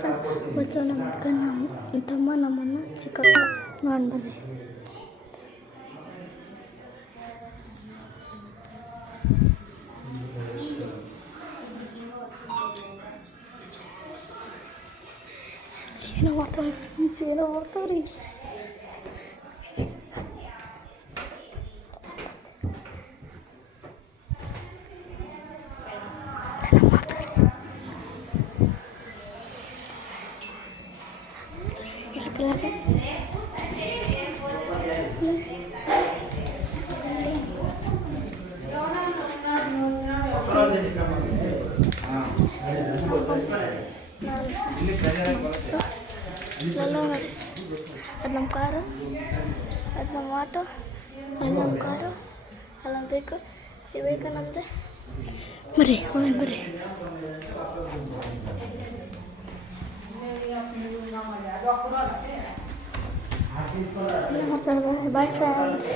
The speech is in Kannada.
ಫ್ರೆಂಡ್ಸ್ ಇವತ್ತು ನಮ್ಮ ಅಕ್ಕ ನಮ್ಮ ತಮ್ಮ ನಮ್ಮನ್ನ ಚಿಕ್ಕಕ್ಕ ನಾನು ಬಂದೆ. ಏನೋ ಮಾಡ್ತಾವ್ರಿ ಫ್ರೆಂಡ್ಸ್, ಏನೋ ಮಾಡ್ತಾವ್ರಿ. ಅದು ನಮ್ಮ ಕಾರು, ಅದು ನಮ್ಮ ಆಟೋ, ಅಲ್ಲಿ ನಮ್ಮ ಕಾರು, ಅಲ್ಲಿ ನಮ್ಮ ಬೇಕು, ಈ ಬೇಕು ನಮ್ಮದು. ಬರ್ರಿ ಹೋಗಿ ಬರ್ರಿ. Bye friends.